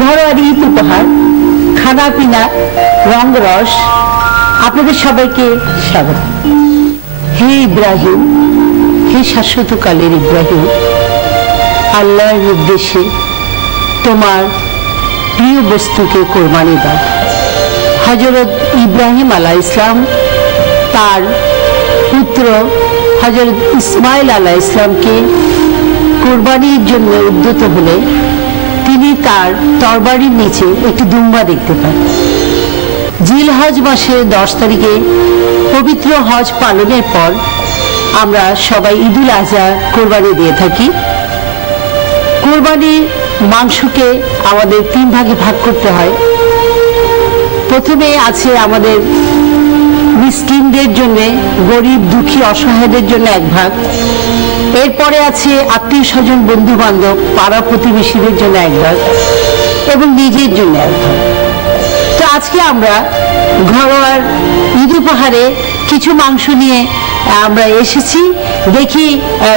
ঘরোয়া ঈদ উপহার, খানা পিনা, রঙ্গরস, আপনাদের সবাইকে স্বাগত। হে ইব্রাহিম, হে শাশ্বতকালের ইব্রাহিম, আল্লাহর নির্দেশে তোমার প্রিয় বস্তুকে কোরবানি দাও। হযরত ইব্রাহিম আলাইহিস সালাম তার পুত্র হযরত ইসমাইল আলাইহিস সালামকে কোরবানির জন্য উদ্যত হলে তিনি তার তরবারির নিচে একটি দুম্বা দেখতে পান। জিলহজ মাসের 10 তারিখে পবিত্র হজ পালনের পর আমরা সবাই ঈদুল আজহা কোরবানি দিয়ে থাকি। কোরবানির মাংসকে আমাদের 3 ভাগে ভাগ করতে হয়। প্রথমে আছে আমাদের মিসকিনদের জন্য, গরিব দুঃখী অসহায়দের জন্য এক ভাগ। এরপরে আছে আত্মীয় স্বজন, বন্ধু বান্ধব, পাড়া প্রতিবেশীদের জন্য এক ভাগ এবং নিজের জন্য এক ভাগ। তো আজকে আমরা ঘরোয়া ঈদ উপহারে কিছু মাংস নিয়ে আমরা এসেছি। দেখি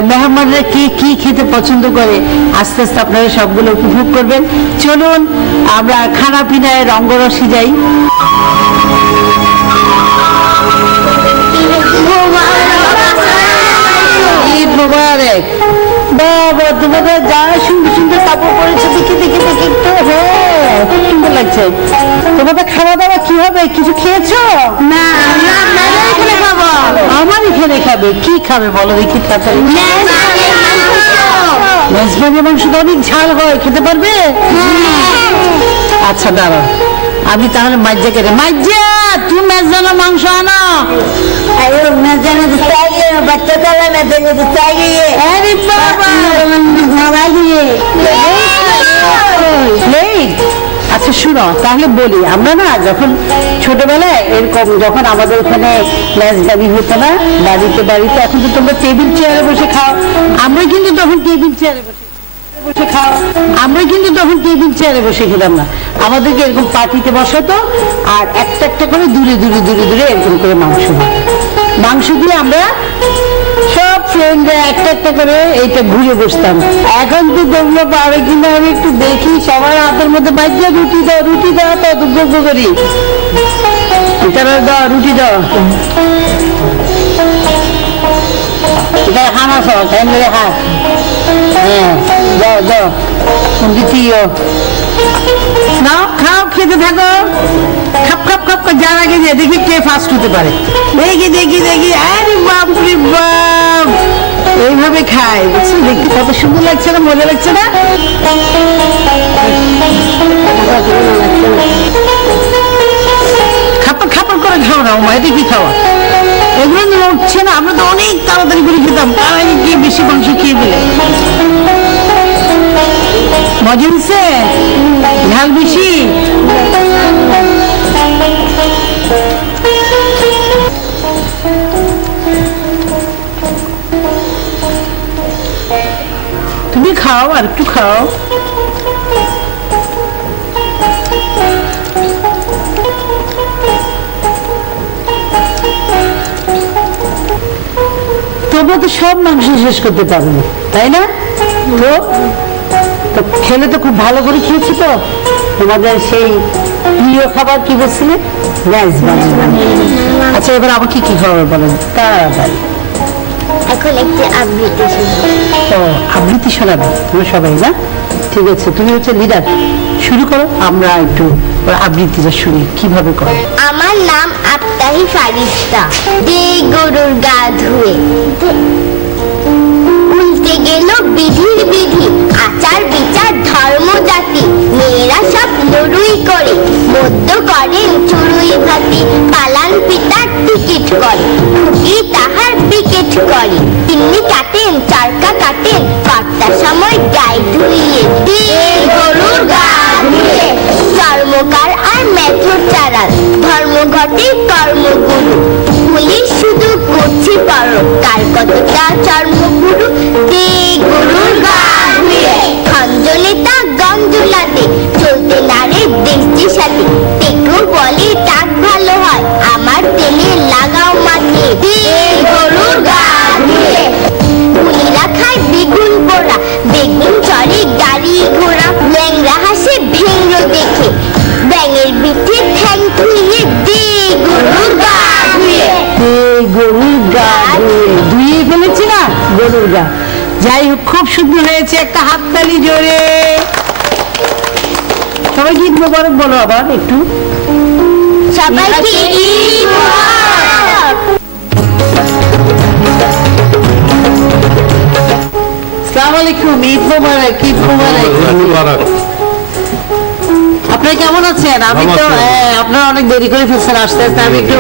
মেহমানরা কে কি খেতে পছন্দ করে, আস্তে আস্তে আপনারা সবগুলো উপভোগ করবেন। চলুন আমরা খানা পিনায় রঙ্গরসে যাই। ঈদ মোবারক। বাবা, তোমাদের যা সুন্দর সুন্দর কাপড় পরেছে, দেখি দেখি দেখি তো। হ্যাঁ, খুব সুন্দর লাগছে। তোমাদের খাওয়া দাওয়া কি হবে? কিছু খেয়েছো? না, এখানে খাবো। আমার এখানে খাবে? কি খাবে বলো দেখি তাড়াতাড়ি। মেজবানি মাংস তো অনেক ঝাল হয়, খেতে পারবে? আচ্ছা দাঁড়াও, আমি তাহলে মাজ্জা কেটে। মাজ্জা, তুমি মেজবানো মাংস আনো। अरे मजाने तो चाहिए, बच्चों का लेना तो चाहिए। अरे बाबा, আচ্ছা শুনো, তাহলে বলি, আমরা না যখন ছোটবেলায় এরকম যখন আমাদের ওখানে মেজবানি হতো না বাড়িতে বাড়িতে, এখন তো তোমরা টেবিল চেয়ারে বসে খাও, আমরা কিন্তু তখন টেবিল চেয়ারে বসে খাও। আমরা কিন্তু তখন টেবিল চেয়ারে বসে খেতাম না, আমাদেরকে এরকম পার্টিতে বসাতো আর একটা একটা করে দূরে দূরে দূরে দূরে এরকম করে মাংস দিয়ে আমরা সব ফ্রেন্ডরা একটা একটা করে এইটা ঘুরে বসতাম। এখন তো তোমরা পাবে কিনা আমি একটু দেখি। সবার হাতের মধ্যে বাচ্চা রুটি দাও, রুটি দাও, তো দুর্গ করি এটারা দাও, রুটি দাও। এটা খানা সব ফ্যামিলি হাত। হ্যাঁ, যাও যাও, দ্বিতীয় নাও, খাও, খেতে থাকো। খাপ খাপ খাপ যার আগে যে দেখি কে ফার্স্ট হতে পারে। দেখি দেখি দেখি, আরে বাপ রে বাপ, এইভাবে খায়, বুঝছো? দেখতে কত সুন্দর লাগছে না, মজা লাগছে না? খাপড় খাপড় করে খাও না মা, এটা কি খাওয়া? এগুলো তো উঠছে না। আমরা তো অনেক তাড়াতাড়ি করে খেতাম, তার আগে গিয়ে বেশি মাংস খেয়ে ফেলে। মজা হচ্ছে? ঝাল বেশি? তুমি খাও, আর একটু খাও। তবু তো সব মাংস শেষ করতে পারবে না, তাই না? তো খেলে তো খুব ভালো করে খেয়েছি। তো তোমাদের সেই প্রিয় খাবার কি বলছিলে? মেজবানি। আচ্ছা, এবার আমাকে কি খাবার বলেন তাড়াতাড়ি। এখন একটি আবৃত্তি শুনবো। ও, আবৃত্তি শোনাবে তোমরা সবাই না? ঠিক আছে, তুমি হচ্ছে লিডার, শুরু করো। আমরা একটু আবৃত্তিটা শুনি কিভাবে করো। আমার নাম আফতাহি ফারিস্তা। দে গরুর গা ধুয়ে, উল্টে গেল বিধির বিধি, আচার বিচার ধর্ম জাতি, মেয়েরা সব লড়ুই করে, মদ্য করেন চুরুই ভাতি, পালান পিতার টিকিট করে, খুকি তাহার বিকেট করে, তিন্নি কাটেন চারকা কাটেন, কর্তার সময় গায়ে ধুইয়ে, দিয়ে গরুর গা ধুয়ে, চর্মকার আর মেথর চারাল, ধর্মঘটে কর্মগুরু, পুলিশ শুধু করছি পর, কার কতটা চর্মগুরু, দিয়ে গরুর গা ধুয়ে, খঞ্জনেতা গঞ্জলাতে, চলতে নারে দেশটির সাথে, টেকু বলে টাক ভালো হয়, আমার তেলে লাগাও মাঠে, দিয়ে গরুর গা ধুয়ে, বুনিরা খায় বেগুন পোড়া, বেগুন চড়ে গাড়ি ঘোড়া, ল্যাংরা হাসে ভেঙ্গ যাই হোক, খুব সুন্দর হয়েছে, একটা হাততালি জোরে। সবাই ঈদ মোবারক বলো আবার একটু। সবাইকে ঈদ মোবারক। আসসালামু আলাইকুম, ঈদ মোবারক, ঈদ মোবারক। আপনারা কেমন আছেন? আমি তো আপনারা অনেক দেরি করে ফেলছেন আসতে আসতে। আমি একটু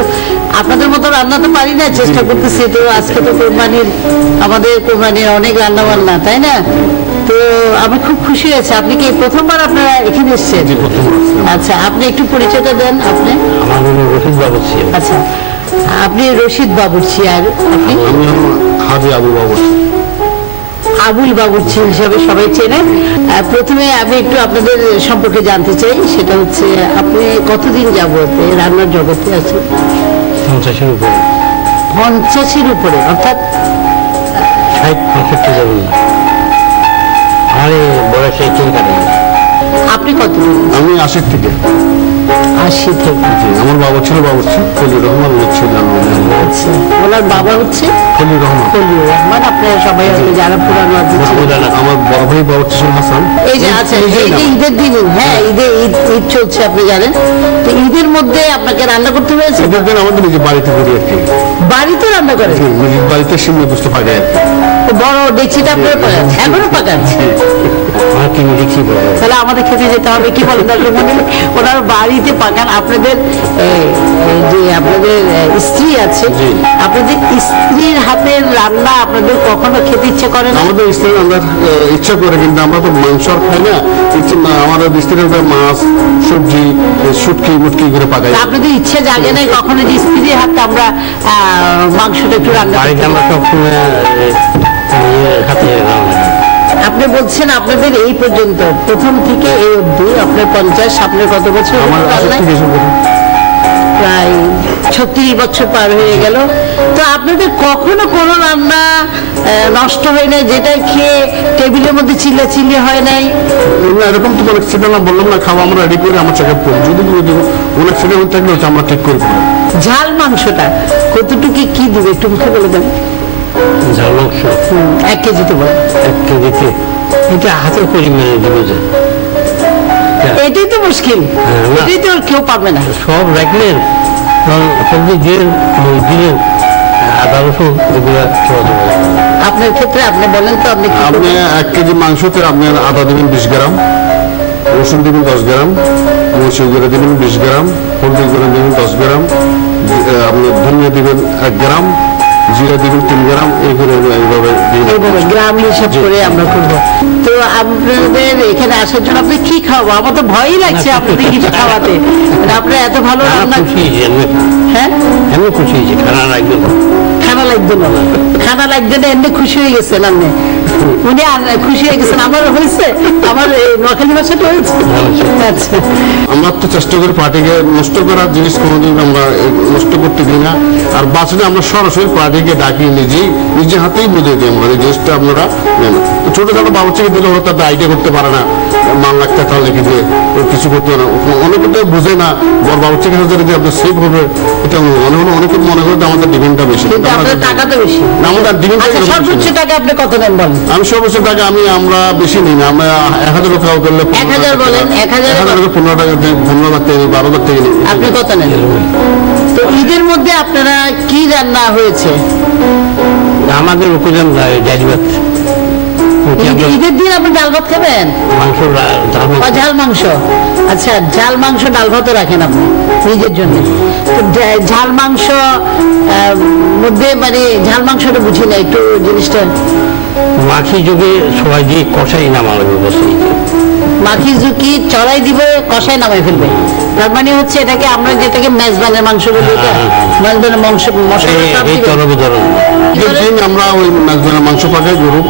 আপনাদের মতো রান্না তো পারি না, চেষ্টা করতেছি। তো আজকে তো আমাদের কোরবানির অনেক রান্না বান্না, তাই না? তো আমি খুব খুশি হয়েছি। আপনি কি প্রথমবার আপনারা এখানে এসেছেন? আচ্ছা, আপনি একটু পরিচয়টা দেন। আপনি? রশিদ বাবুর্চি। আচ্ছা, আপনি রশিদ বাবুর্চি। আর আপনি? হাজি আবু বাবুর্চি। আবুল বাবুর্চি হিসাবে সবাই চেনে। প্রথমে আমি একটু আপনাদের সম্পর্কে জানতে চাই, সেটা হচ্ছে আপনি কতদিন যাবত রান্নার জগতে আছেন? 50-এর উপরে। 50-এর উপরে, অর্থাৎ 60-65 যাবেন। আমার বয়স 18 কাটে। আপনি কতদিন? আমি 80 থেকে। 80 থেকে। আমার বাবা ছিল বাবুর্চি, খলিল রহমান ছিলেন। আচ্ছা, ওনার বাবা হচ্ছে খলিল রহমান। খলিল রহমান। আপনারা সবাই যারা পুরানো আমার বড় ভাই বাবুর্চি ছিল হাসান। এই যে আচ্ছা, এই যে ঈদের দিন, হ্যাঁ ঈদ চলছে, আপনি জানেন। তো ঈদের মধ্যে আপনাকে রান্না করতে হয়েছে? ঈদের দিন আমাদের নিজে বাড়িতে করি আর কি। বাড়িতে রান্না করে? নিজের বাড়িতে সিমে বুঝতে পারে আর কি। বড় ডেকচিটা আপনারা পাকান, এখনো পাকান? তাহলে আমাদের খেতে যেতে হবে। কি বলেন দর্শক মন্ডলী, ওনার বাড়িতে পাকান। আপনাদের যে আপনাদের স্ত্রী আছে, আপনাদের স্ত্রীর হাতের রান্না আপনাদের কখনো খেতে ইচ্ছে করে না? আমাদের স্ত্রী আমরা ইচ্ছা করে, কিন্তু আমরা তো মাংস আর খাই না। আমাদের স্ত্রীর মাছ, সবজি, শুটকি মুটকি করে পাকাই। আপনাদের ইচ্ছে জাগে নাই কখনো যে স্ত্রীর হাতে আমরা মাংসটা একটু রান্না করতে? আমরা সবসময় হাতে রান্না। আপনি বলছেন আপনাদের এই পর্যন্ত প্রথম থেকে এই অবধি আপনার 50, আপনার কত বছর? প্রায় 36 বছর পার হয়ে গেল। তো আপনাদের কখনো কোনো রান্না নষ্ট হয় নাই, যেটা খেয়ে টেবিলের মধ্যে চিল্লাচিল্লি হয় নাই? এরকম তো অনেক ছিল না, বললাম না, খাওয়া আমরা রেডি করে আমার চেক আপ করি। যদি অনেক ছেলে থাকলে হচ্ছে আমরা ঠিক করি। ঝাল মাংসটা কতটুকু কি দিবে একটু মুখে বলে দেন। ঝাল মাংস 1 কেজিতে বলেন। 1 কেজিতে এটা হাতের পরিমাণে দিব যে। এটাই তো মুশকিল, এটাই তো কেউ পারবে না। সব রাখলেন সবজি দিয়ে দিলেন, আদা রসুন এগুলো আপনার ক্ষেত্রে আপনি বলেন তো আপনি 1 কেজি মাংসতে আপনি আদা দেবেন 20 গ্রাম, রসুন দেবেন 10 গ্রাম, মরিচ গুঁড়ো দেবেন 20 গ্রাম, হলদি গুঁড়ো দেবেন 10 গ্রাম, আপনি ধনিয়া দেবেন 1 গ্রাম, জিরা দেবেন 3 গ্রাম। এইভাবে গ্রাম হিসাব করে আমরা করবো। তো আপনাদের এখানে আসার জন্য আপনি কি খাওয়াবো? আমার তো ভয়ই লাগছে আপনাদের কিছু খাওয়াতে। আপনারা এত ভালো রান্না। হ্যাঁ, আমি খুশি হয়েছি। খানা লাগবে না, খানা লাগবে না, খানা লাগবে না, এমনি খুশি হয়ে গেছেন আপনি। উনি খুশি হয়ে গেছেন। আমার হয়েছে, আমার নোয়াখালী ভাষাটা হয়েছে। আচ্ছা, আমরা তো চেষ্টা করি পার্টিকে নষ্ট করার জিনিস কোনোদিন আমরা নষ্ট করতে দিই না। আর বাঁচলে আমরা সরাসরি পার্টিকে ডাকি, নিজে হাতেই বুঝে দিই আমরা এই জিনিসটা আপনারা নেন। ছোটখাটো বাবুর্চিকে দিলে হয়তো তাদের আইডিয়া করতে পারে না, মান লাগতে তাহলে লিখে দিয়ে কিছু করতে পারে না। অনেকে তো বোঝে না বড় বাবুর্চিকে যদি আপনার সেফ হবে, এটা অনেকে মনে করে আমাদের ডিমান্ডটা বেশি, কিন্তু আপনার টাকা তো বেশি। আমাদের ডিমান্ডটা সর্বোচ্চ টাকা আপনি কত নেন বলেন? আমি সর্বোচ্চ টাকা আমরা বেশি নিই না। আমরা 1000 টাকা করলে 1000 বলেন, 1000 15 টাকা দিই, 15 লাখ টাকা 12 লাখ টাকা নিই। আপনি কত নেন? তো ঈদের মধ্যে আপনারা কি রান্না হয়েছে? আমাদের উপজান ডালি ভাত। ঈদের দিন আপনি ডাল ভাত খাবেন? মাংস ঝাল মাংস। আচ্ছা, ঝাল মাংস ডাল ভাতও রাখেন আপনি নিজের জন্য? তো ঝাল মাংস মধ্যে মানে ঝাল মাংসটা বুঝি না একটু জিনিসটা। মাখি যুগে সবাই দিয়ে কষাই নামাবে বসে। মাখি ঝুঁকি চড়াই দিবে, কষায় নামাই ফেলবে। তার মানে হচ্ছে এটাকে আমরা যেটাকে মেজবানের মাংস বলি, এটা মেজবানের মাংস আমরা ওই মেজবানের মাংস পাকাই গরু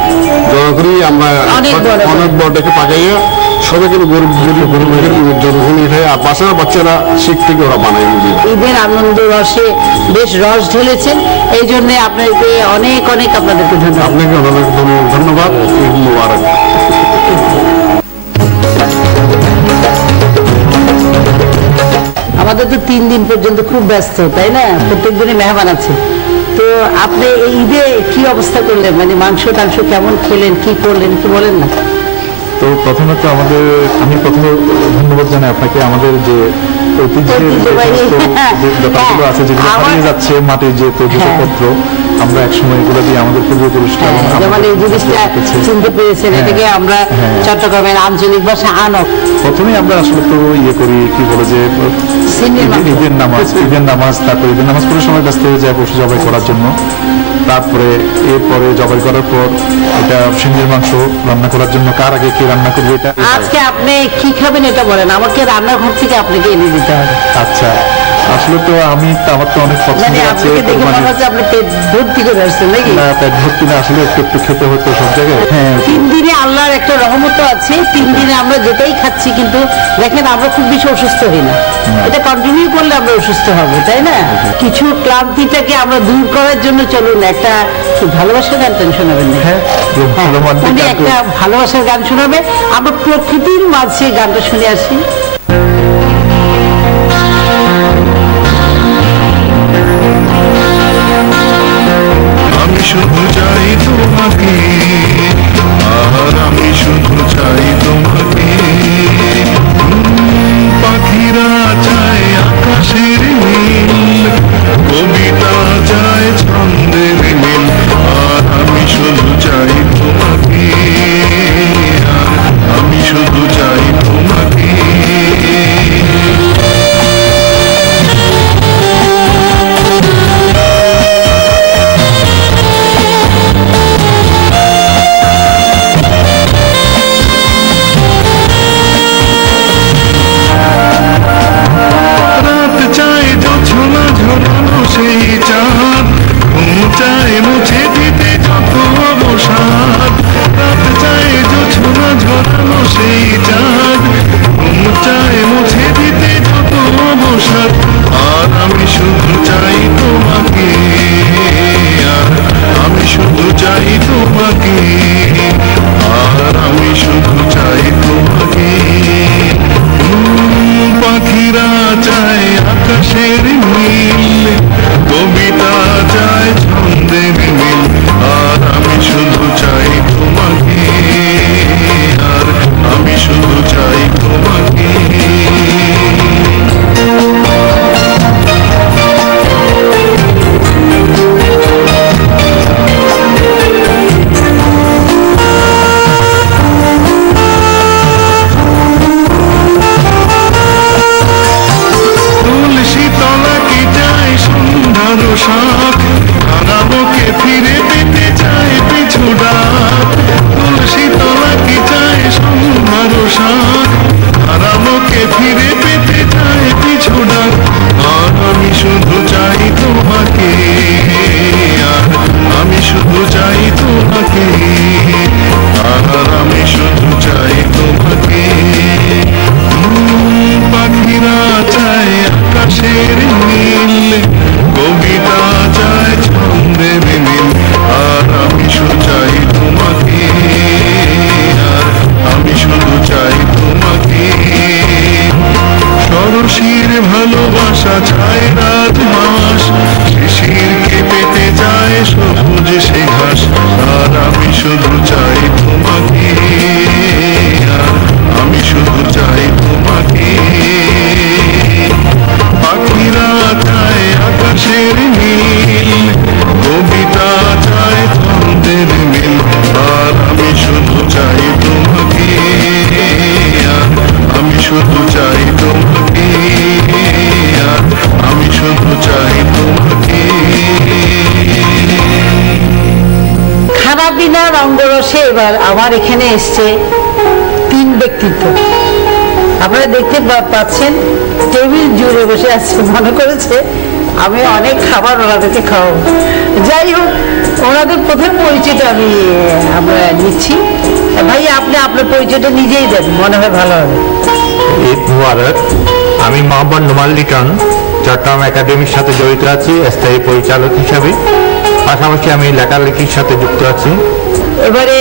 জড়ো করি। আমরা অনেক বড়টাকে পাকাইয়া সবাইকে গরু আর বাচ্চারা শিখ থেকে ওরা বানায়। ঈদের আনন্দ রসে বেশ রস ঢেলেছেন, এই জন্য আপনাকে অনেক অনেক আপনাদেরকে ধন্যবাদ। আপনাকে অনেক ধন্যবাদ। ঈদ মুবারক। আমাদের তো 3 দিন পর্যন্ত খুব ব্যস্ত, তাই না? প্রত্যেক দিনই মেহমান আছে। তো আপনি এই ঈদে কি অবস্থা করলেন, মানে মাংস টাংস কেমন খেলেন, কি করলেন, কি বলেন না? তো প্রথমত আমি প্রথমে ধন্যবাদ জানাই আপনাকে। আমাদের যে ঐতিহ্যবাহী, যে ব্যাপারগুলো আছে যেগুলো আমার- হারিয়ে যাচ্ছে, মাটির যে তৈজসপত্র, আমরা একসময় এগুলো দিয়ে আমাদের পূর্বপুরুষরা এবং যেমন আমাদের এই জিনিসটা করতেছে। চিনতে পেরেছেন, হ্যাঁ, এটাকে আমরা হ্যাঁ। চট্টগ্রামের আঞ্চলিক ভাষা আনক। প্রথমেই আমরা আসলে তো করি কি বলে যে সিন্নির মাংস। ঈদের নামাজ, তারপর ঈদের নামাজ পড়ে সবাই ব্যস্ত হয়ে যায় পশু জবাই করার জন্য। তারপরে এরপরে জবাই করার পর এটা সিংহের মাংস রান্না করার জন্য কার আগে কি রান্না করবে এটা। আজকে আপনি কি খাবেন এটা বলেন, আমাকে রান্নাঘর থেকে আপনাকে এনে দিতে হবে। আচ্ছা, আসলে তো আমার তো অনেক পছন্দ মানে আছে। আপনাকে দেখে মনে হচ্ছে আপনি পেট ভর্তি করে আসছেন নাকি? না, পেট ভর্তি না, আসলে একটু একটু খেতে হতো সব জায়গায়। হ্যাঁ, 3 দিনে আল্লাহর একটা রহমত আছে, 3 দিনে আমরা যেটাই খাচ্ছি, কিন্তু দেখেন আমরা খুব বেশি অসুস্থ হই না। এটা কন্টিনিউ করলে আমরা অসুস্থ হব, তাই না? কিছু ক্লান্তিটাকে আমরা দূর করার জন্য চলুন একটা ভালোবাসার গান শোনাবেন না? হ্যাঁ, রোমান্টিক উনি গান তো- একটা ভালোবাসার গান শোনাবে, আমরা প্রকৃতির মাঝে গানটা শুনে আসি। আমি শুধু চাই তোমাকে, আর আমি শুধু চাই তোমাকে। পাখিরা চায় আকাশের নীল, কবিতা চায় ছন্দের মিল, আর আমি শুধু চাই তোমাকে, আর আমি শুধু চাই তোমাকে। রাত চায় জোছনা ঝোলানো সেই চাঁদ, ঘুম চায় মুছে দিতে যত অবসাদ। রাত চায় জোছনা ঝোলানো সেই চাঁদ, ঘুম চায় মুছে দিতে যত অবসাদ, আর আমি শুধু চাই তোমাকে, আর আমি শুধু চাই তোমাকে, আর আমি শুধু চাই তোমাকে। পাখিরা চায় আকাশের নীল, কবিতা চায় ছন্দের মিল, আর আমি শুধু চাই তোমাকে, আর আমি শুধু চাই তোমাকে। তুলসী তলা কি যায় সন্ধ্যার শাক, আনামকে ফিরে পেতে চায় পিছু ডাক। তুলসী তলা কি যায় সন্ধ্যার শাক, আনামকে ফিরে পেতে চায় পিছু ডাক, আর আমি শুধু চাই তোমাকে, আর আমি শুধু চাই তোমাকে, আর আমি শুধু চাই তোমাকে। পাখিরা চায় আকাশের নীল, কবিতা চায় ছন্দের মিল, আর আমি শুধু চাই তোমাকে, আর আমি শুধু চাই তোমাকে। সরসীর ভালোবাসা চায় রাজমাস, শিশিরকে পেতে চায় সবুজ সে ঘাস, আর আমি শুধু চাই তোমাকে, আর আমি শুধু চাই তোমাকে। পাখিরা চায় আকাশের নীল, কবিতা চায় ছন্দের মিল, আর আমি শুধু চাই তোমাকে, আর আমি শুধু চাই তোমাকে, আর আমি শুধু চাই তোমাকে। খানা পিনা রঙ্গরসে এবার আমার এখানে এসছে 3 ব্যক্তিত্ব। আপনারা দেখতে পাচ্ছেন টেবিল জুড়ে বসে আছে, মনে করেছে আমি অনেক খাবার ওনাদেরকে খাওয়াবো। যাই হোক, ওনাদের প্রথম পরিচয়টা আমরা নিচ্ছি। ভাই, আপনি আপনার পরিচয়টা নিজেই দেন, মনে হয় ভালো হবে। ঈদ মুবারক। আমি মোহাম্মদ নোমান লিটন, চট্টগ্রাম একাডেমির সাথে জড়িত আছি স্থায়ী পরিচালক হিসাবে। পাশাপাশি আমি লেখালেখির সাথে যুক্ত আছি। এবারে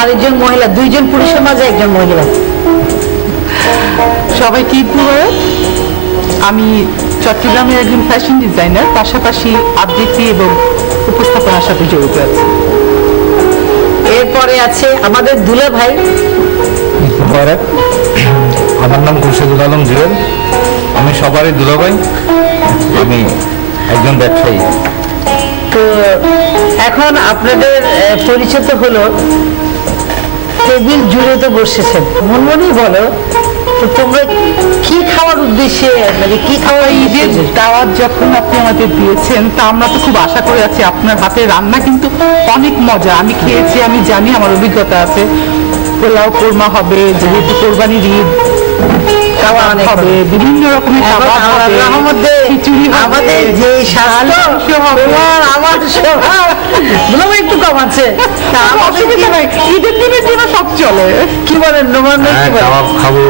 আরেকজন মহিলা, 2জন পুরুষের মাঝে একজন মহিলা। সবাই কি মুবারক। আমি চট্টগ্রামের একজন ফ্যাশন ডিজাইনার, পাশাপাশি আবৃত্তি এবং উপস্থাপনার সাথে জড়িত আছে। এরপরে আছে আমাদের দুলা ভাই। আমার নাম খুরশেদুল আলম জুয়েল, আমি সবারই দুলাভাই, আমি একজন ব্যবসায়ী। তো এখন আপনাদের পরিচিত হলো, টেবিল জুড়ে তো বসেছেন, মনমনেই বলো তো তোমরা কি খাওয়ার উদ্দেশ্যে, মানে কি খাওয়ার এই যে দাওয়াত যখন আপনি আমাদের দিয়েছেন, তা আমরা তো খুব আশা করে আছি। আপনার হাতের রান্না কিন্তু অনেক মজা, আমি খেয়েছি, আমি জানি, আমার অভিজ্ঞতা আছে। পোলাও কোরমা হবে, যেহেতু কোরবানির ঈদ, খাওয়া অনেক হবে, বিভিন্ন রকমের খাবার হবে, খিচুড়ি হবে, আমাদের যে মাংস হবে। আমার দুলাভাই একটু কম আছে, অসুবিধা নাই, ঈদের দিনের জন্য সব চলে। কি বলেন নোমান ভাই, কি বলেন? কাবাব খাবো,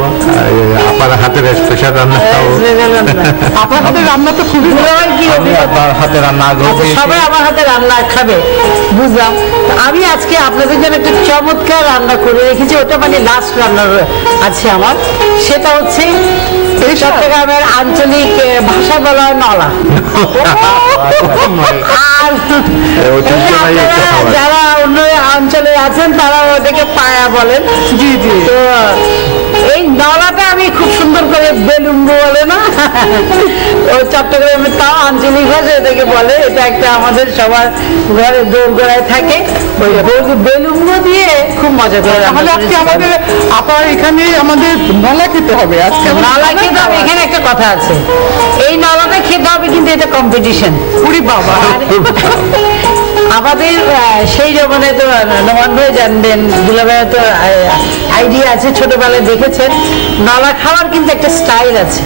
আপনার হাতের স্পেশাল রান্না খাবো। আপনার হাতের রান্না তো খুবই দুলাভাই কি আমি আপনার হাতে রান্না আগ্রহ আচ্ছা, পেয়েছি। সবাই আমার হাতে রান্না খাবে, বুঝলাম। তো আমি আজকে আপনাদের জন্য একটা চমৎকার রান্না করে রেখেছি, ওটা মানে লাস্ট রান্না আছে আমার। সেটা হচ্ছে চট্টগ্রামের আঞ্চলিক ভাষা বলা হয় নলা। আর ঐতিহ্যবাহী একটা খাবার। যারা অন্য অঞ্চলে আছেন তারা ওটাকে পায়া বলেন। জি জি। তো এই নলাটা আমি খুব সুন্দর করে বেলুম্বু বলে না, ও চট্টগ্রামে তাও আঞ্চলিক ভাষা এটাকে বলে। এটা একটা আমাদের সবার ঘরে দোরগোড়ায় থাকে, ওই বেলুম্বু দিয়ে খুব মজা করে রান্না তাহলে আজকে করেছি। আমাদের আপনার এখানে আমাদের নলা খেতে হবে আজকে। নলা খেতে হবে, এখানে একটা কথা আছে, এই নলাটা খেতে হবে কিন্তু এটা কম্পিটিশন। উড়ি বাবা, আমাদের সেই জমানায় তো নোমান ভাই জানবেন, দুলাভাই তো আইডিয়া আছে, ছোটবেলায় দেখেছেন নলা খাওয়ার কিন্তু একটা স্টাইল আছে।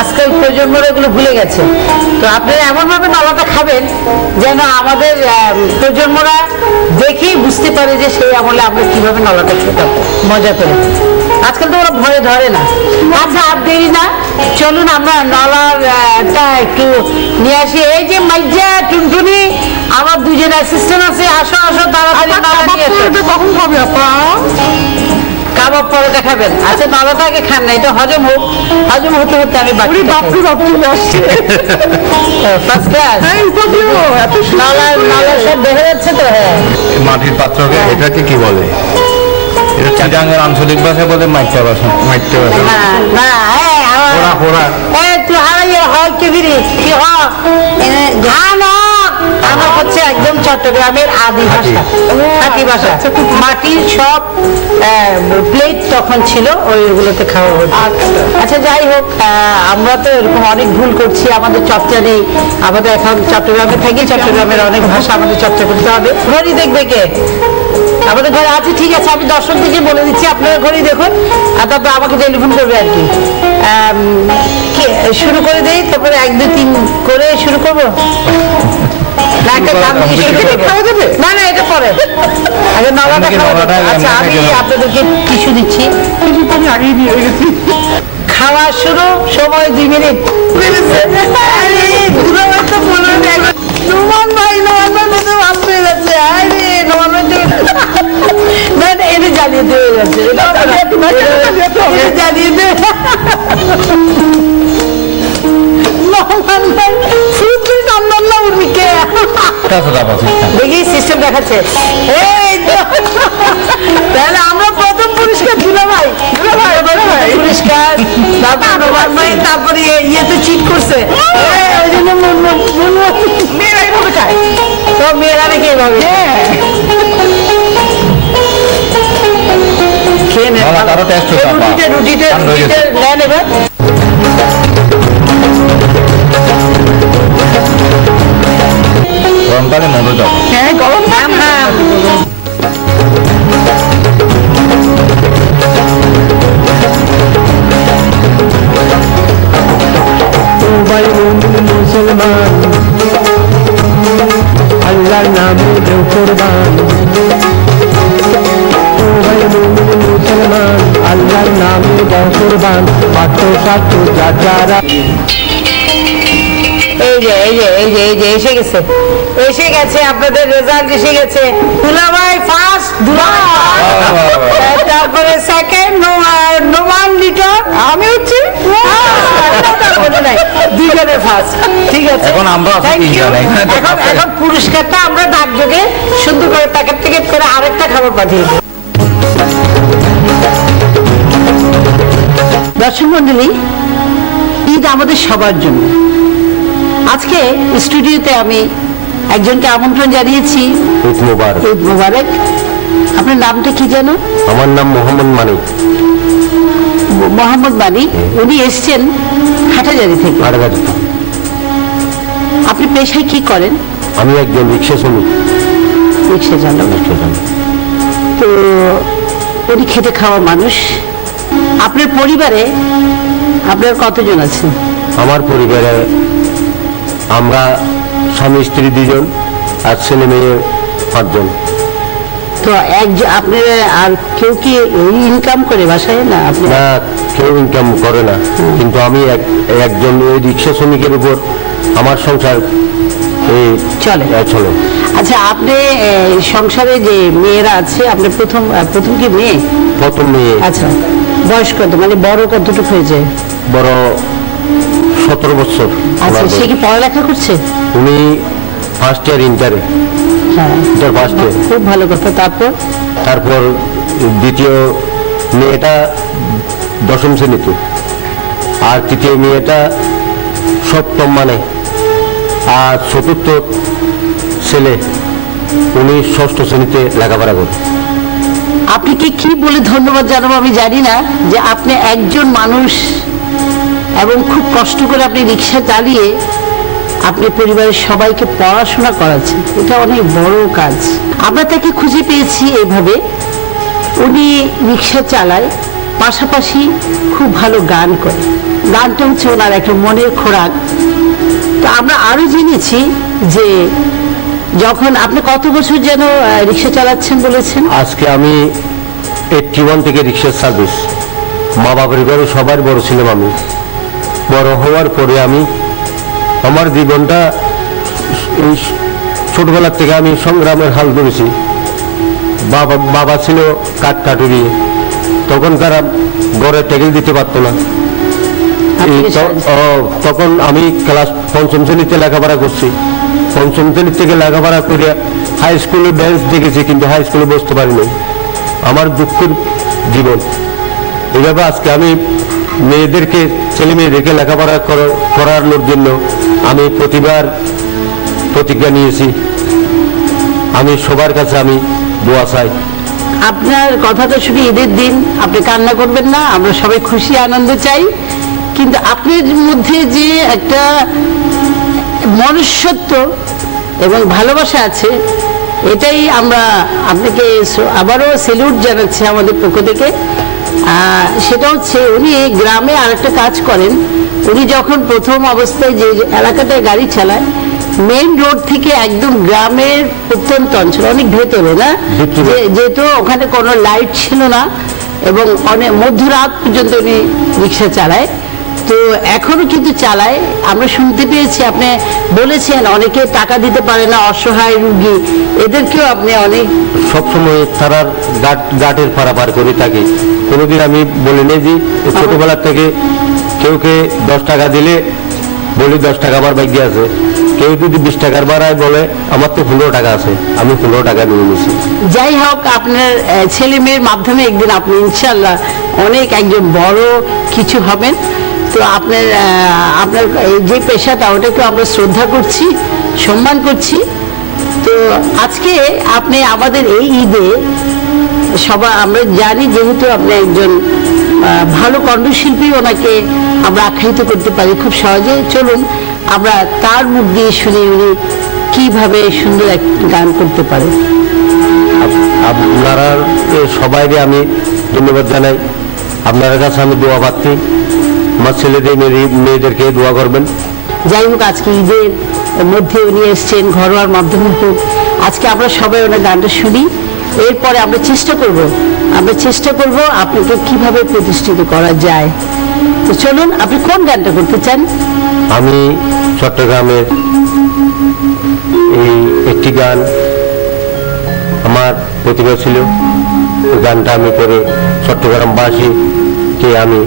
আজকাল প্রজন্মরা এগুলো ভুলে গেছে। তো আপনারা এমন ভাবে নলাটা খাবেন যেন আমাদের প্রজন্মরা দেখেই বুঝতে পারে যে সেই আমলে আমরা কিভাবে নলাটা খেতাম মজা করে। আজকাল তো ওরা ভয়ে ধরে না। আচ্ছা আর দেরি না, চলুন আমরা নলারটা একটু নিয়ে আসি। এই যে মাইজা টুনটুনি, আমার দুজন অ্যাসিস্ট্যান্ট আছে, আসো আসো তাড়াতাড়ি নলা নিয়ে এসো। কখন খাবে আপা? কাবাব পরোটা খাবেন? আচ্ছা নলাটা আগে খান না, এটা হজম হোক, হজম হতে হতে আমি বাকি বাপরে বাপ চলে আসছে। First class. নলা সব দেখা যাচ্ছে তো। হ্যাঁ, মাটির পাত্রকে এটাকে কি বলে? এটা চিটাঙ্গের আঞ্চলিক ভাষা বলে মাইটা ভাষা। মাইটা ভাষা। না না, পোড়া পোড়া। তুই হারাইয়া হয় কি ফিরি কি আমার হচ্ছে একদম চট্টগ্রামের আদি ভাষা, আদি ভাষা। মাটির সব প্লেট তখন ছিল, ওইগুলোতে খাওয়া হতো। আচ্ছা যাই হোক, আমরা তো এরকম অনেক ভুল করছি, আমাদের চর্চা নেই। আমাদের এখন চট্টগ্রামে থাকি, চট্টগ্রামের অনেক ভাষা আমাদের চর্চা করতে হবে। ঘড়ি দেখবে কে? আমাদের ঘরে আছে, ঠিক আছে, আমি দর্শকদেরকে বলে দিচ্ছি, আপনারা ঘড়ি দেখুন, আর তারপরে আমাকে টেলিফোন করবে আর কি। শুরু করে দেই, তারপরে 1 2 3 করে শুরু করবো। না একটা গান দিয়ে শুরু করবো। না না, এটা পরে আগে নলাটা খাওয়া যাবে। আচ্ছা আমি আপনাদেরকে টিস্যু দিচ্ছি, আমি আগেই দিয়ে গেছি। খাওয়া শুরু, সময় 2 মিনিট। নোমান ভাই তো ভালো হয়ে যাচ্ছে। নোমান ভাই না না, এটা জ্বালিয়ে দিয়ে যাচ্ছে, জ্বালিয়ে দে। নোমান ভাই শুধু কান্দান না উর্মিকে দেখি সিস্টেম দেখাচ্ছে। এই তো তাহলে আমরা প্রথম পুরস্কার দিলাম ভাই, পুরস্কার, তারপর নোমান ভাই, তারপরে ইয়েতে চিট করছে, ওই জন্য মেয়েরা এইভাবে খায়। তো মেয়েরা নাকি এইভাবে খেয়ে নেন। রুটিতে নেন এবার। গরমকালে মরে যাবো। হ্যাঁ গরম, হ্যাঁ হ্যাঁ। মুসলমান আল্লাহর নামে দেও কোরবান, মুসলমান আল্লাহর নামে দেও কোরবান, পাঠ্য সাথে যারা। এসে গেছে আপনাদের রেজাল্ট এসে গেছে। দুলাভাই ফার্স্ট, তারপরে সেকেন্ড নোমান লিটন, আমি হচ্ছি দুজনে জীবনের ফার্স্ট। ঠিক আছে, এখন আমরা আছি Thank you. তিনজন, এখানে তো এখন আছে। এখন পুরস্কারটা আমরা ডাকযোগে সুন্দর করে প্যাকেট প্যাকেট করে আরেকটা খাবার পাঠিয়ে দেব। দর্শক মন্ডলী, ঈদ আমাদের সবার জন্য। আজকে স্টুডিওতে আমি একজনকে আমন্ত্রণ জানিয়েছি। ঈদ মোবারক। ঈদ মোবারক। আপনার নামটা কি যেন? আমার নাম মোহাম্মদ মানিক। মোহাম্মদ মানিক। উনি এসছেন হাটাজারি থেকে। আপনি পেশায় কি করেন? আমি একজন রিক্সা শ্রমিক। রিক্সা চালক। তো উনি খেটে খাওয়া মানুষ। আপনার পরিবারে আপনার কতজন আছে? আমার পরিবারে আমরা স্বামী স্ত্রী 2 জন আর ছেলে মেয়ে 5 জন। তো আপনার আর কেউ কি ইনকাম করে বাসায়? না, আপনি? না, কেউ ইনকাম করে না, কিন্তু আমি একজন ওই রিক্সা শ্রমিকের উপর আমার সংসার চলে। আচ্ছা, আপনি সংসারে যে মেয়েরা আছে, আপনার প্রথম কি মেয়ে? প্রথম মেয়ে। আচ্ছা, বয়স কত, মানে বড় কতটুকু হয়েছে? বড় 17 বছর। আচ্ছা, সে কি পড়ালেখা করছে? উনি ফার্স্ট ইয়ার ইন্টারে। হ্যাঁ, ইন্টার ফার্স্ট ইয়ার। খুব ভালো কথা। তারপর দ্বিতীয় মেয়েটা 10ম শ্রেণীতে, আর তৃতীয় মেয়েটা 7ম মানে, আর চতুর্থ ছেলে উনি 6ষ্ঠ শ্রেণীতে লেখাপড়া করে। আপনি কি বলে ধন্যবাদ জানাবো আমি জানি না, যে আপনি একজন মানুষ এবং খুব কষ্ট করে আপনি রিক্সা চালিয়ে আপনি পরিবারের সবাইকে পড়াশোনা করাচ্ছেন। এটা অনেক বড় কাজ। আমরা তাকে খুঁজে পেয়েছি এইভাবে। উনি রিক্সা চালায়, পাশাপাশি খুব ভালো গান করে। গানটা হচ্ছে ওনার একটা মনের খোরাক। তো আমরা আরো জেনেছি যে যখন আপনি কত বছর যেন রিক্সা চালাচ্ছেন বলেছেন? আজকে আমি 81 থেকে রিক্সার সার্ভিস। মা বাবার ঘরে সবার বড় ছিলাম আমি। বড় হওয়ার পরে আমি আমার জীবনটা এই ছোটবেলার থেকে আমি সংগ্রামের হাল ধরেছি। বাবা ছিল কাঠুরি, তখনকার ঘরে টেবিল দিতে পারতো না। তখন আমি ক্লাস 5ম শ্রেণীতে লেখাপড়া করছি। 5ম শ্রেণী থেকে লেখাপড়া করে হাই স্কুলে বেঞ্চ দেখেছি, কিন্তু হাই স্কুলে বসতে পারিনি। আমার দুঃখের জীবন। এইভাবে আজকে আমি মেয়েদেরকে, ছেলে মেয়েদেরকে লেখাপড়া করানোর জন্য আমি প্রতিবার প্রতিজ্ঞা নিয়েছি। আমি সবার কাছে আমি দোয়া চাই। আপনার কথাটা শুধু ঈদের দিন আপনি কান্না করবেন না, আমরা সবাই খুশি আনন্দ চাই, কিন্তু আপনার মধ্যে যে একটা মনুষ্যত্ব এবং ভালোবাসা আছে, এটাই আমরা আপনাকে আবারও স্যালুট জানাচ্ছি আমাদের পক্ষ থেকে। সেটা হচ্ছে উনি গ্রামে আরেকটা কাজ করেন। উনি যখন প্রথম অবস্থায় যে এলাকাটায় গাড়ি চালায়, মেইন রোড থেকে একদম গ্রামের প্রত্যন্ত অঞ্চল, অনেক ভেতরে না, যেহেতু ওখানে কোনো লাইট ছিল না এবং অনেক মধ্যরাত পর্যন্ত উনি রিক্সা চালায়। তো এখনো কিন্তু চালায়। আমরা শুনতে পেয়েছি, আপনি বলেছেন অনেকে টাকা দিতে পারে না, অসহায় রুগী, এদেরকেও আপনি অনেক সবসময় তারার গাটের পারাপার করে থাকি। কোনোদিন আমি বলি নেই যে ছোটবেলার থেকে কেউকে 10 টাকা দিলে বলি 10 টাকা আমার ভাগ্যে আছে। কেউ যদি 20 টাকার বাড়ায় বলে আমার তো 15 টাকা আছে, আমি 15 টাকা নিয়ে নিছি। যাই হোক, আপনার ছেলে মেয়ের মাধ্যমে একদিন আপনি ইনশাল্লাহ অনেক একজন বড় কিছু হবেন। তো আপনার যে পেশাটা, ওটাকে আমরা শ্রদ্ধা করছি, সম্মান করছি। তো আজকে আপনি আমাদের এই ঈদে সবাই আমরা জানি, যেহেতু আপনি একজন ভালো কণ্ঠশিল্পী, ওনাকে আমরা আখ্যায়িত করতে পারি খুব সহজে। চলুন আমরা তার মুখ দিয়ে শুনে উনি কিভাবে সুন্দর এক গান করতে পারে। আপনারা সবাইকে আমি ধন্যবাদ জানাই। আপনার কাছে আমি দোয়া পাচ্ছি, আমার ছেলেদের মেয়েদেরকে দোয়া করবেন। যাই হোক, আজকে ঈদের মধ্যে উনি এসছেন, ঘরোয়ার মাধ্যমে হোক, আজকে আমরা সবাই ওনার গানটা শুনি। এরপরে আমরা চেষ্টা করব আপনাকে কিভাবে প্রতিষ্ঠিত করা যায়। তো চলুন, আপনি কোন গানটা করতে চান? আমি চট্টগ্রামের এই একটি গান আমার প্রতিভা ছিল, ওই গানটা আমি করে চট্টগ্রামবাসীকে আমি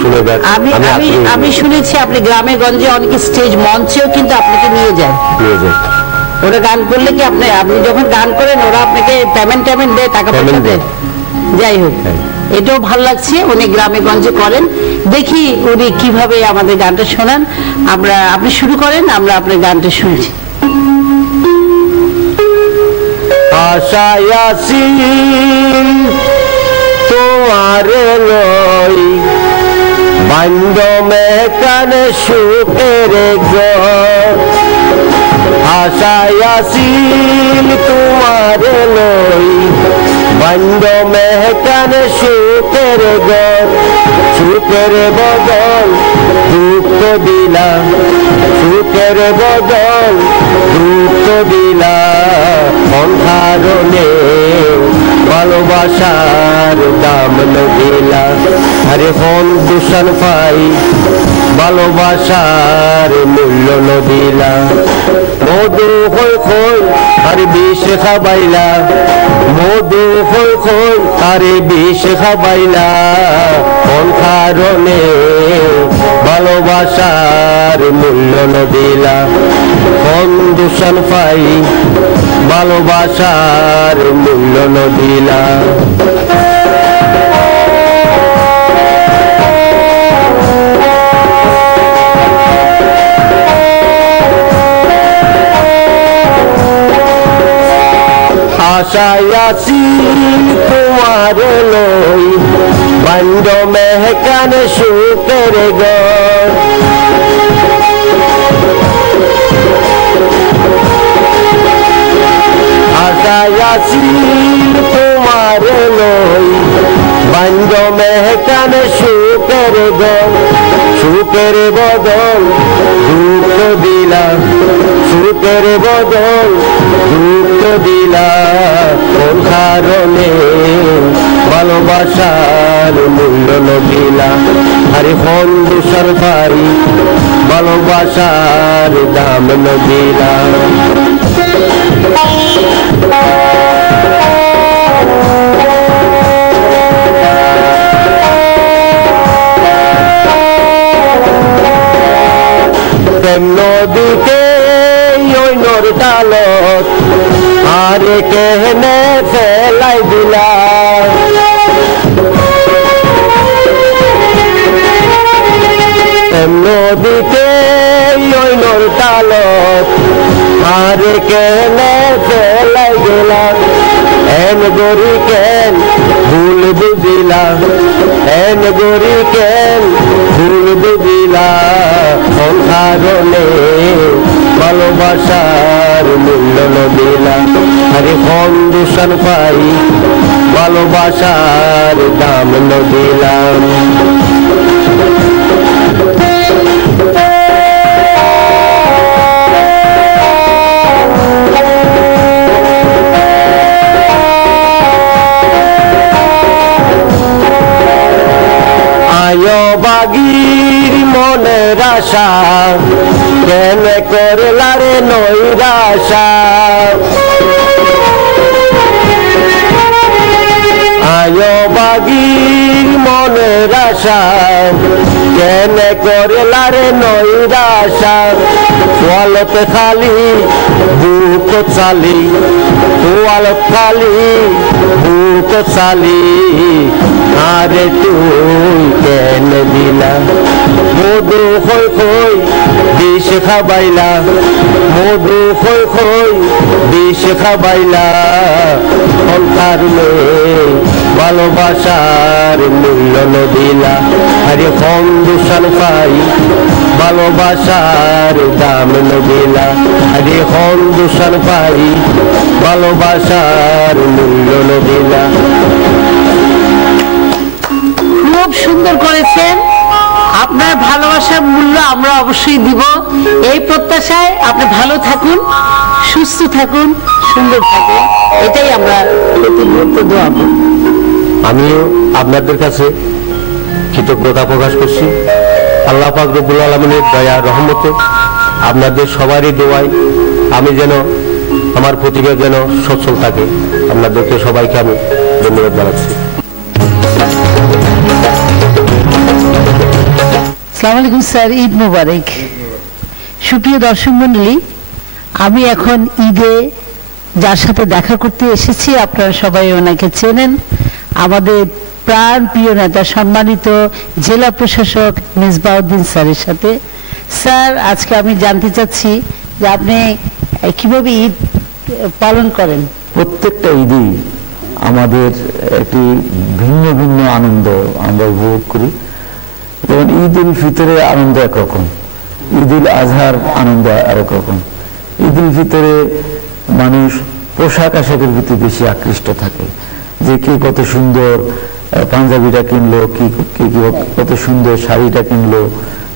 শুনে এবার আমি আমি আমি আগ্রহী আমি শুনেছি আপনি গ্রামে গঞ্জে অনেক স্টেজ মঞ্চেও কিন্তু আপনাকে নিয়ে যায়। নিয়ে যাই। ওরা গান করলে কি আপনি আপনি যখন গান করেন ওরা আপনাকে পেমেন্ট দেয়, টাকা পয়সা Payment দেয়? যাই হোক, হ্যাঁ। এটাও ভালো লাগছে উনি গ্রামে গঞ্জে করেন। দেখি উনি কিভাবে আমাদের গানটা শোনান। আপনি শুরু করেন, আমরা আপনার গানটা শুনছি। আশায় আছি তোমার লই বান্ধবে কানে সুখের ঘর। আশায় আছি তোমার লই বান্ধবে কানে সুখের ঘর। সুখের বদল দুঃখ দিলাম, সুখের বদল দুঃখ দিলাম। অন্ধারণে ভালোবাসার দাম দিলা। আরে হন দূষণ পাই ভালোবাসার মূল্য নদিলা। মধু হই খই আর বিষ খাবাইলা, মধু হই খই আর বিষ খাবাইলা। অন্ধারণে ভালোবাসার মূল্য নদিলা। হন দূষণ পাই ভালোবাসার মূল্য নদিলা। আশায় আছি তোমার লই বান্ড মেহকান সুখের ঘর। আশায় আছি তোমার লই বান্ড মেহকান সুখের ঘর। সুখের বদল দুঃখ দিলা, সুখের বদল দুঃখ দিলা। কোন কারণে ভালোবাসার মূল্য নদিলা। আরে হন দূষণ পাই ভালোবাসার দাম নদিলা। নদীতে ওই নর ডালত আরে কেহনে ফেলাই দিলা। নদীতে ওই নর ডালত আরে কেহনে ফেলাই দিলা। এন গরি কেন ভুল বুঝিলা, এন গরি কেন ভুল বুঝিলা। কারণে ভালোবাসার মূল্য নদিলা। আরে হন দূষণ পাই ভালোবাসার দাম নদিলাম। বাগির মনের আশা কেন করলা রে নৈরাশা। আয় বাগির মনের আশা কেন করলা রে নৈরাশা। তোয়ালত খালি বুক চালি, তোয়ালত খালি বুক চালি। আরে তুই কেন দিলা মধু খই খই বিষ খাবাইলা, মধু খই খই বিষ খাবাইলা। অন্তার ভালোবাসার মূল্য নদিলা। আরে হন দূষণ পাই ভালোবাসার দাম নদিলা। আরে হন দূষণ পাই ভালোবাসার মূল্য নদিলা। খুব সুন্দর করেছেন। আপনার ভালোবাসার মূল্য আমরা অবশ্যই দিব, এই প্রত্যাশায় আপনি ভালো থাকুন, সুস্থ থাকুন, সুন্দর থাকুন, এটাই আমরা প্রতি মুহূর্তে দোয়া করি। আমিও আপনাদের কাছে কৃতজ্ঞতা প্রকাশ করছি। আল্লাহ পাক রব্বুল আলামিনের দয়া রহমতে আপনাদের সবারই দোয়ায় আমি যেন আমার প্রতিভা যেন সচ্ছল থাকে। আপনাদেরকে সবাইকে আমি ধন্যবাদ জানাচ্ছি। আসসালামু আলাইকুম স্যার, ঈদ মোবারক। সুপ্রিয় দর্শক মণ্ডলী, আমি এখন ঈদে যার সাথে দেখা করতে এসেছি, আপনারা সবাই ওনাকে চেনেন, আমাদের প্রাণ প্রিয় নেতা সম্মানিত জেলা প্রশাসক মেজবাউদ্দিন স্যারের সাথে। স্যার, আজকে আমি জানতে চাচ্ছি যে আপনি কিভাবে ঈদ পালন করেন? প্রত্যেকটা ঈদই আমাদের একটি ভিন্ন ভিন্ন আনন্দ আমরা উপভোগ করি। যেমন ঈদ উল ফিতরের আনন্দ একরকম, ঈদ উল আজহার আনন্দ আরেক রকম। ঈদ উল ফিতরে মানুষ পোশাক আশাকের প্রতি বেশি আকৃষ্ট থাকে, যে কে কত সুন্দর পাঞ্জাবিটা কিনলো, কত সুন্দর শাড়িটা কিনলো,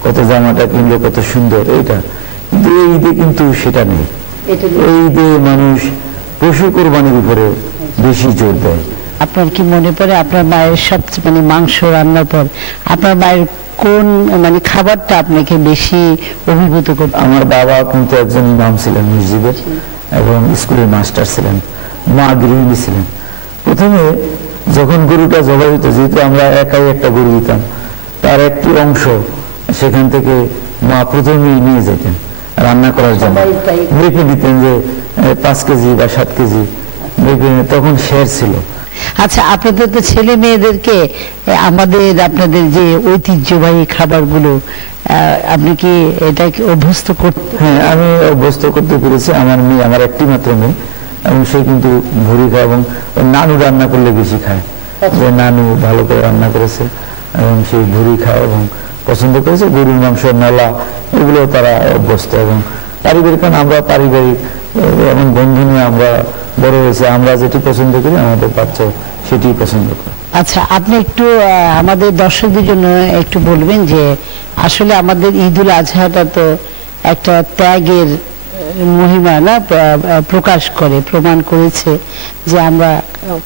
কত জামাটা কিনলো, কত সুন্দর এইটা। কিন্তু এই ঈদে কিন্তু সেটা নেই। এই ঈদে মানুষ পশু কোরবানির উপরে বেশি জোর দেয়। আপনার কি মনে পড়ে আপনার মায়ের সবচেয়ে মাংস রান্নার পর আপনার মায়ের কোন খাবারটা আপনাকে বেশি অভিভূত করত? আমার বাবা কিন্তু একজন ইমাম ছিলেন মসজিদের এবং স্কুলের মাস্টার ছিলেন, মা গৃহিণী ছিলেন। প্রথমে যখন গরুটা জবাই হতো, যেহেতু আমরা একাই একটা গরু দিতাম, তার একটি অংশ সেখান থেকে মা প্রথমেই নিয়ে যেতেন রান্না করার জন্য, মেপে দিতেন যে 5 কেজি বা 7 কেজি মেপে। তখন শের ছিল। আচ্ছা, আপনাদের তো ছেলে মেয়েদেরকে আপনাদের যে ঐতিহ্যবাহী খাবারগুলো আপনি কি এটাকে অভ্যস্ত করতে? হ্যাঁ, আমি অভ্যস্ত করতে পেরেছি। আমার মেয়ে, আমার একটি মাত্র মেয়ে, এবং সে কিন্তু ভুড়ি খায় এবং নানু রান্না করলে বেশি খায়। যে নানু ভালো করে রান্না করেছে এবং সেই ভুড়ি খায় এবং পছন্দ করেছে। গরুর মাংস, নলা, এগুলো তারা অভ্যস্ত। এবং পারিবারিক, কারণ আমরা পারিবারিক এবং বন্ধু নিয়ে আমরা বড় হয়েছে, আমরা যেটি পছন্দ করি আমাদের বাচ্চা সেটি পছন্দ করে। আচ্ছা, আপনি একটু আমাদের দর্শকদের জন্য একটু বলবেন যে আসলে আমাদের ঈদ উল আজহাটা তো একটা ত্যাগের মহিমা না প্রকাশ করে, প্রমাণ করেছে যে আমরা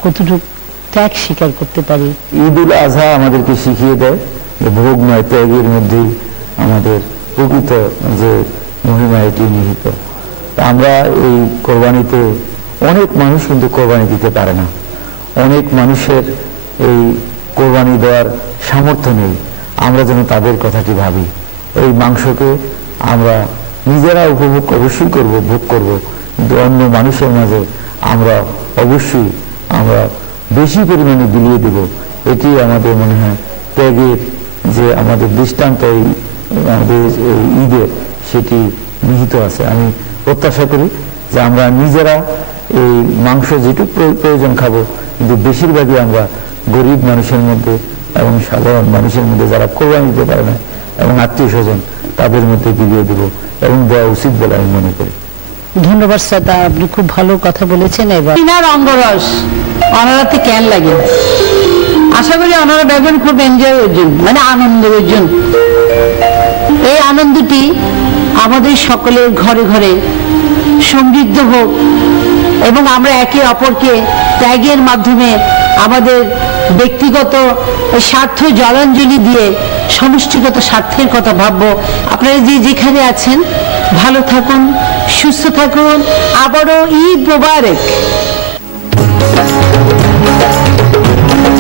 কতটুকু ত্যাগ স্বীকার করতে পারি। ঈদ উল আজহা আমাদেরকে শিখিয়ে দেয় যে ভোগ নয়, ত্যাগের মধ্যেই আমাদের প্রকৃত যে মহিমা এটি নিহিত। আমরা এই কোরবানিতে অনেক মানুষ কিন্তু কোরবানি দিতে পারে না, অনেক মানুষের এই কোরবানি দেওয়ার সামর্থ্য নেই। আমরা যেন তাদের কথাটি ভাবি। এই মাংসকে আমরা নিজেরা উপভোগ অবশ্যই করব, ভোগ করব, কিন্তু অন্য মানুষের মাঝে আমরা অবশ্যই বেশি পরিমাণে বিলিয়ে দেব। এটি আমাদের মনে হয় ত্যাগের যে আমাদের দৃষ্টান্ত এই আমাদের এই ঈদের, সেটি নিহিত আছে। আমি প্রত্যাশা করি যে আমরা নিজেরা এই মাংস যেটুকু প্রয়োজন খাবো, কিন্তু বেশিরভাগই আমরা গরিব মানুষের মধ্যে এবং সাধারণ মানুষের মধ্যে যারা কোরবানি দিতে পারে না এবং আত্মীয় স্বজন, তাদের মধ্যে বিলিয়ে দেব এবং দেওয়া উচিত বলে আমি মনে করি। ধন্যবাদ স্যার, আপনি খুব ভালো কথা বলেছেন। এবার অঙ্গরস অনারাতে কেন লাগে? আশা করি ওনারা ব্যাপার খুব এনজয় অর্জন, আনন্দ অর্জন। এই আনন্দটি আমাদের সকলের ঘরে ঘরে সমৃদ্ধ হোক এবং আমরা একে অপরকে ত্যাগের মাধ্যমে আমাদের ব্যক্তিগত স্বার্থ জলাঞ্জলি দিয়ে সমষ্টিগত স্বার্থের কথা ভাববো। আপনারা যেখানে আছেন ভালো থাকুন, সুস্থ থাকুন। আবারও ঈদ মোবারক।